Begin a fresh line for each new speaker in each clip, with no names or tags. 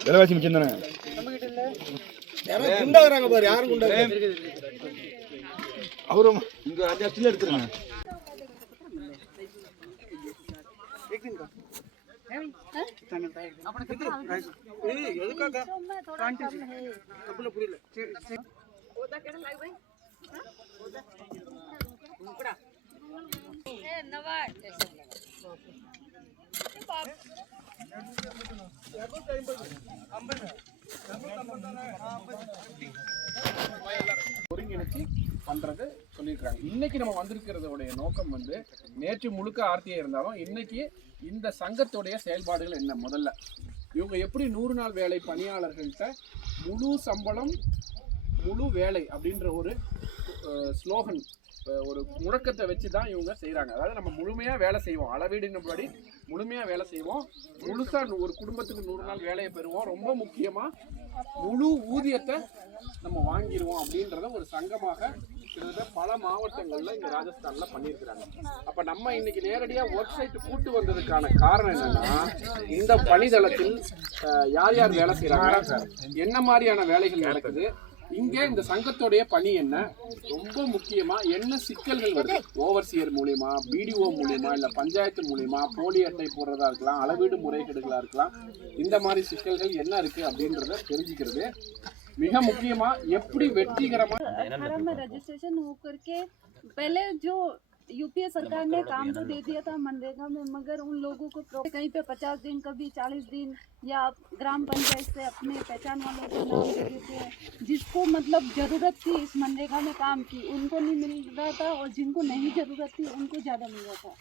விலைவாசி மிச்சம் தானே?
குண்டாகிறாங்க பாரு யாரும் குண்டா.
அவரும் இங்க அஞ்சு லட்சத்துல எடுத்துருங்க
ஒருங்கிணைச்சு பண்றது சொல்லியிருக்காங்க இன்னைக்கு நம்ம வந்திருக்கிறதோடைய நோக்கம் வந்து நேற்று முழுக்க ஆர்த்தியா இருந்தாலும் இன்னைக்கு இந்த சங்கத்துடைய செயல்பாடுகள் என்ன? முதல்ல இவங்க எப்படி நூறு நாள் வேலை பணியாளர்கள்ட்ட முழு சம்பளம் முழு வேலை அப்படின்ற ஒரு ஸ்லோகன் ஒரு முழக்கத்தை வச்சு தான் இவங்க செய்கிறாங்க அதாவது நம்ம முழுமையாக வேலை செய்வோம். அளவீடுனபடி முழுமையாக வேலை செய்வோம். முழுசாக ஒரு குடும்பத்துக்கு நூறு நாள் வேலையை பெறுவோம். ரொம்ப முக்கியமாக முழு ஊதியத்தை நம்ம வாங்கிடுவோம் அப்படின்றத ஒரு சங்கமாக கிட்டத்தட்ட பல மாவட்டங்களில் இங்கே ராஜஸ்தானில் பண்ணியிருக்கிறாங்க. அப்போ நம்ம இன்னைக்கு நேரடியாக ஒர்க் சைட்டு கூட்டு வந்ததுக்கான காரணம் என்னன்னா இந்த பணிதளத்தில் யார் யார் வேலை செய்கிறாங்க என்ன மாதிரியான வேலைகள் நடக்குது? இங்கே இந்த சங்கத்துடைய பணி என்ன ரொம்ப முக்கியமா என்ன சிக்கல்கள் வருது ஓவர்சியர் மூலியமா பிடிஓ மூலியமா இல்ல பஞ்சாயத்து மூலியமா போலி அட்டை போடுறதா இருக்கலாம் அளவீடு முறைகேடுகளா இருக்கலாம் இந்த மாதிரி சிக்கல்கள் என்ன இருக்கு அப்படின்றத தெரிஞ்சுக்கிறது மிக முக்கியமா எப்படி வெற்றிகரமா
अठारह में रजिस्ट्रेशन हो करके पहले जो यूपीए सरकार ने काम तो दे दिया था मनरेगा में मगर उन लोगों को pro- कहीं पे पचास दिन कभी चालीस दिन या ग्राम पंचायत से अपने पहचान वालों को नाम दे देते हैं जिसको मतलब जरूरत थी इस मनरेगा में काम की उनको नहीं मिल रहा था और जिनको नहीं जरूरत थी उनको ज़्यादा मिल रहा था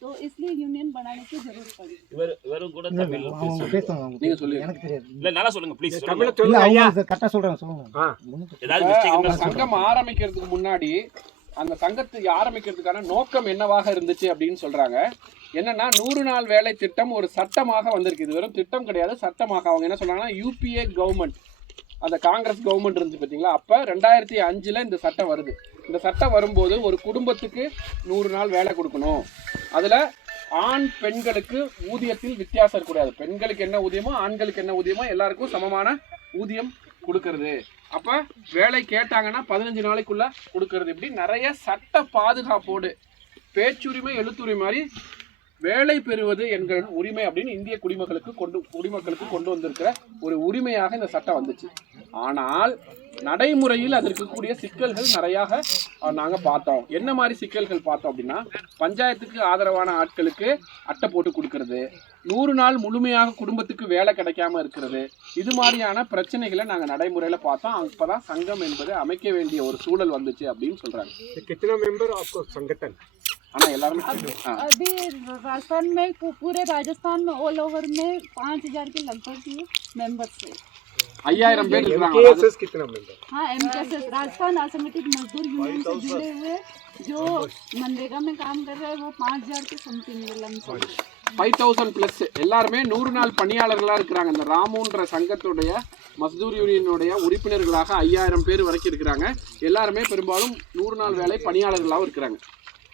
तो इसलिए यूनियन बनाने की जरूरत पड़ी
இவர் இவரும் கூட தமிழ்
அவங்க பேசுவாங்க அவங்க
நீங்க சொல்லுங்க
எனக்கு தெரியாது
இல்ல நல்லா சொல்லுங்க ப்ளீஸ்
இல்ல அவங்க கரெக்டா சொல்றாங்க சொல்லுங்க
ஏதாவது
இப்ப
மிஸ்டேக்
அவங்க
இருந்தா
சங்கம் ஆரம்பிக்கிறதுக்கு முன்னாடி அந்த சங்கத்தை ஆரம்பிக்கிறதுக்கான நோக்கம் என்னவாக இருந்துச்சு அப்படின்னு சொல்றாங்க. என்னன்னா நூறு நாள் வேலை திட்டம் ஒரு சட்டமாக வந்திருக்கு. இது வெறும் திட்டம் கிடையாது சட்டமாக. அவங்க என்ன சொல்றாங்கன்னா யூபிஏ கவர்மெண்ட் அந்த காங்கிரஸ் கவர்மெண்ட் இருந்துச்சு பார்த்தீங்களா? அப்போ ரெண்டாயிரத்தி அஞ்சில் இந்த சட்டம் வருது. இந்த சட்டம் வரும்போது ஒரு குடும்பத்துக்கு நூறு நாள் வேலை கொடுக்கணும். அதில் ஆண் பெண்களுக்கு ஊதியத்தில் வித்தியாசம் இருக்கக்கூடாது பெண்களுக்கு என்ன ஊதியமோ ஆண்களுக்கு என்ன ஊதியமோ எல்லாருக்கும் சமமான ஊதியம் கொடுக்கறது. அப்போ வேலை கேட்டாங்கன்னா பதினஞ்சு நாளைக்குள்ளே கொடுக்கறது. இப்படி நிறைய சட்ட பாதுகாப்போடு பேச்சுரிமை எழுத்துரிமை மாதிரி வேலை பெறுவது என்கிற உரிமை அப்படின்னு இந்திய குடிமக்களுக்கு கொண்டு குடிமக்களுக்கு கொண்டு வந்திருக்கிற ஒரு உரிமையாக இந்த சட்டம் வந்துச்சு. ஆனால் நடைமுறையில் அது இருக்கக்கூடிய சிக்கல்கள் நிறையாக நாங்கள் பார்த்தோம். என்ன மாதிரி சிக்கல்கள் பார்த்தோம் அப்படின்னா பஞ்சாயத்துக்கு ஆதரவான ஆட்களுக்கு அட்டை போட்டு கொடுக்கறது நூறு நாள் முழுமையாக குடும்பத்துக்கு வேலை கிடைக்காம இருக்கிறது இது மாதிரியான பிரச்சனைகளை நாங்கள் நடைமுறையில் பார்த்தோம். அப்பதான் சங்கம் என்பது அமைக்க வேண்டிய ஒரு சூழல் வந்துச்சு அப்படின்னு சொல்கிறாங்க
कितना मेंबर आपको संगठन
ஆனா எல்லாருமே ஆ.
अभी राजस्थान में पू- पूरे राजस्थान में ऑल ओवर में पाँच हजार के लगभग मेंबर्स है
ஐயாயிரம் பேர் இருக்கிறாங்க
कितना मेंबर
हाँ एम राजस्थान असंगठित मजदूर यूनियन से जुड़े हुए जो मनरेगा में काम कर रहे हैं वो पाँच हजार के something
lump sum five thousand plus எல்லாருமே நூறு நாள் பணியாளர்களாக இருக்கிறாங்க இந்த ராமுன்ற சங்கத்துடைய மஸ்தூர் யூனியனுடைய உறுப்பினர்களாக ஐயாயிரம் பேர் வரைக்கும் இருக்கிறாங்க எல்லாருமே பெரும்பாலும் நூறு நாள் வேலை பணியாளர்களாகவும் இருக்கிறாங்க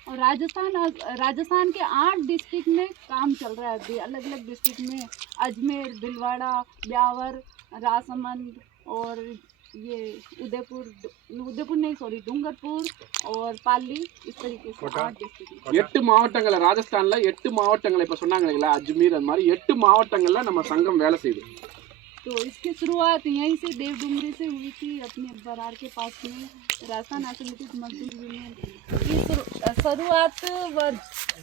और राजस्थान राजस्थान के आठ डिस्ट्रिक्ट में काम चल रहा है अभी अलग अलग डिस्ट्रिक्ट में अजमेर भीलवाड़ा ब्यावर राजसमंद और ये उदयपुर उदयपुर नहीं सॉरी डूंगरपुर और पाली इस तरीके से आठ डिस्ट्रिक्ट
எட்டு மாவட்டங்களை ராஜஸ்தானில் எட்டு மாவட்டங்களை இப்போ சொன்னாங்க இல்லைங்களா அஜ்மீர் அது மாதிரி எட்டு மாவட்டங்களில் நம்ம சங்கம் வேலை செய்யுது
तो इसकी शुरुआत यहीं से देवडुंगरी से हुई थी अपने बरार के पास में राजस्थान असंगठित मजदूर यूनियन की शुरु- शुरुआत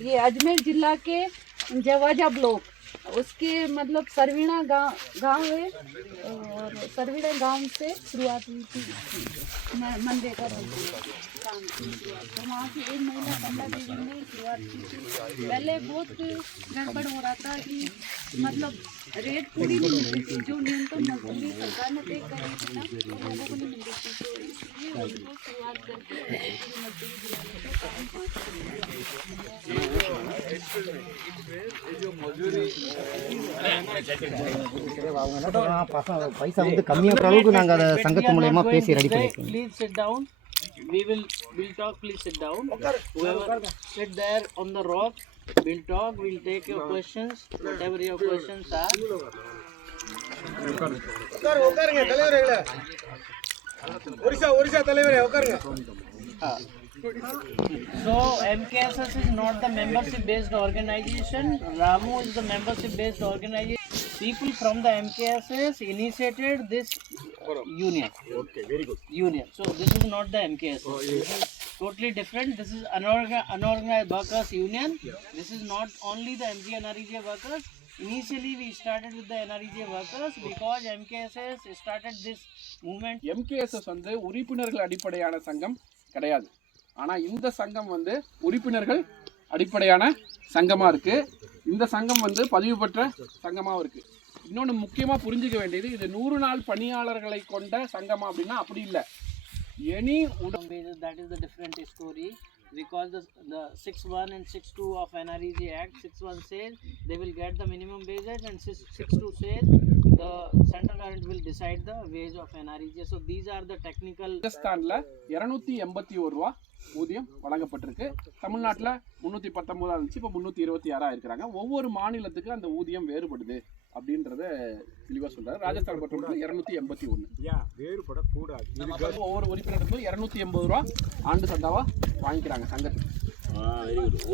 ये अजमेर जिला के जवाजा ब्लॉक उसके मतलब सरवीणा गाँव गाँव है। और सरवीणा गाँव से शुरुआत हुई थी। म- मनरेगा काम की तो वहाँ की एक महिला कमला देवी ने शुरुआत की थी। पहले बहुत गड़बड़ हो रहा था कि मतलब रेट पूरी नहीं मिलती थी। जो न्यूनतम मजदूरी सरकार ने तय करी थी ना तो लोगों को नहीं मिलती थी। तो इसलिए उनको शुरुआत करके मजदूरी
ஃபீஸை வந்து கம்மியாகிற அளவுக்கு நாங்கள் அதை சங்கத்து மூலயமா பேசி ரெடி பண்ணியிருக்கோம்
please sit down we will we'll talk please sit down whoever sit there on the rock we'll talk we'll take your questions whatever your questions are உட்கார் உட்காருங்க தலைவர்களே
ஒரிசா ஒரிசா தலைவரே உட்காருங்க
So MKSS is not the membership based organization. RAMU is the membership based organization. People from the MKSS initiated this union.
Okay very good
Union. So this is not the MKSS. This is totally different. This is unorga- unorganized workers union. This is not only the MG NREJ workers. Initially we started with the NREJ workers because MKSS started this movement
MKSS வந்து உறுப்பினர்கள் அடிப்படையான சங்கம் கிடையாது ஆனால் இந்த சங்கம் வந்து உறுப்பினர்கள் அடிப்படையான சங்கமாக இருக்குது இந்த சங்கம் வந்து பதிவு பெற்ற சங்கமாகவும் இருக்குது இன்னொன்று முக்கியமாக புரிஞ்சுக்க வேண்டியது இது நூறு நாள் பணியாளர்களை கொண்ட சங்கமா அப்படின்னா அப்படி இல்லை. Any
minimum wages, story is the the six Because the, the 6.1 and 6.2 of NREG Act, 6.1 says they will get the minimum wages and 6 6.2 says the central government will decide the wage of NREG. So these are the technical
ராஜஸ்தானில் இரநூத்தி எண்பத்தி ஒரு ரூபா ஊதியம் வழங்கப்பட்டிருக்கு. தமிழ்நாட்டில் முந்நூற்றி பத்தொம்போதா இருந்துச்சு இப்போ முந்நூற்றி இருபத்தி ஆறா இருக்கிறாங்க. ஒவ்வொரு மாநிலத்துக்கு அந்த ஊதியம் வேறுபடுது அப்படின்றத தெளிவாக சொல்றாரு. ராஜஸ்தான் பொறுத்தவரைக்கும் இரநூத்தி எண்பத்தி ஒன்று
வேறுபடக்கூடாது.
ஒவ்வொரு உறுப்பினருக்கும் இரநூத்தி எண்பது ரூபா ஆண்டு சந்தாவா வாங்கிக்கிறாங்க சங்கத்துக்கு.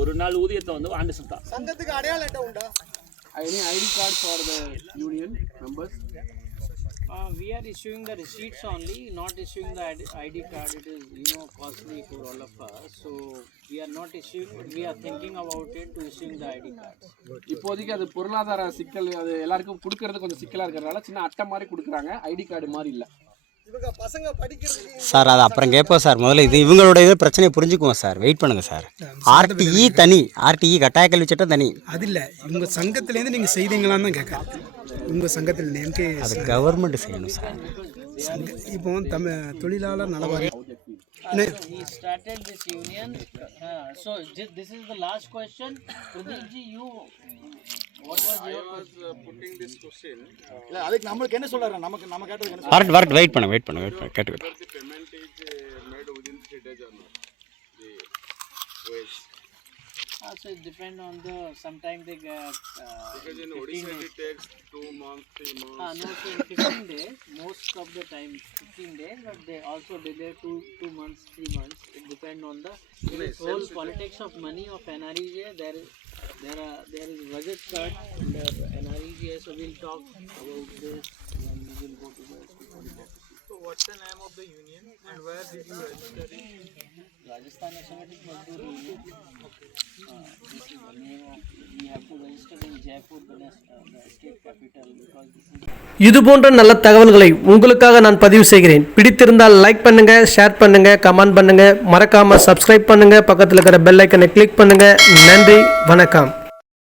ஒரு நாள் ஊதியத்தை வந்து ஆண்டு சந்தா.
சங்கத்துக்கு அடையாள அட்டை உண்டா?
Any ID card for the union members
Uh, we are issuing the receipts only, not issuing the ID, ID card. It is, you know, costly for all of us. So we are not issuing, we are thinking about it to issuing the ID cards.
இப்போதைக்கு அது பொருளாதார சிக்கல் அது எல்லாருக்கும் கொடுக்கறது கொஞ்சம் சிக்கலாக இருக்கிறதுனால சின்ன அட்டை மாதிரி கொடுக்குறாங்க ஐடி கார்டு மாதிரி இல்லை
சார் அது அப்புறம் கேட்போம் சார். முதல்ல இது இவங்களோட இது பிரச்சனையை புரிஞ்சுக்குவோம் சார். வெயிட் பண்ணுங்கள் சார். ஆர்டிஇ தனி. ஆர்டிஇ கட்டாய கல்வி சட்டம் தனி.
அது இல்லை உங்கள் சங்கத்துலேருந்து நீங்கள் செய்தீங்களான்னு தான் கேட்குறேன். உங்கள் சங்கத்தில் எம்கே
அது கவர்மெண்ட் செய்யணும் சார்.
சங்க இப்போ தமிழ் தொழிலாளர் நலவாரி.
He started this union. Uh, so ji- this is the last question. Pradeep ji, you, what was your question?
இல்ல அதுக்கு நம்மளுக்கு என்ன சொல்றாரு? நமக்கு நம்ம கேட்டதுக்கு என்ன
வரட்டு வரட்டு வெயிட் பண்ண வெயிட் பண்ண வெயிட் பண்ண கேட்டுக்கிட்டு
Uh, so it depend on the, sometimes they get, uh, because in Odisha it takes two months, three months. Uh, no, so in fifteen days, most of the time fifteen days, but they also delay two, two months, three months. It depend on the, this whole politics of money of NREJ, there is, there are, there is budget cut under NREJ, so we'll talk about this when we will go to the. So what's the name of the union and where did you register it? Rajasthan Associated Mazdoor Union. Uh, this is the name of, we have to register in Jaipur, the, nest- uh, the state capital, because this is
இது போன்ற நல்ல தகவல்களை உங்களுக்காக நான் பதிவு செய்கிறேன் பிடித்திருந்தால் like பண்ணுங்க ஷேர் பண்ணுங்க கமெண்ட் பண்ணுங்க மறக்காம சப்ஸ்கிரைப் பண்ணுங்க பக்கத்தில் இருக்கிற பெல் ஐக்கனை கிளிக் பண்ணுங்க நன்றி வணக்கம்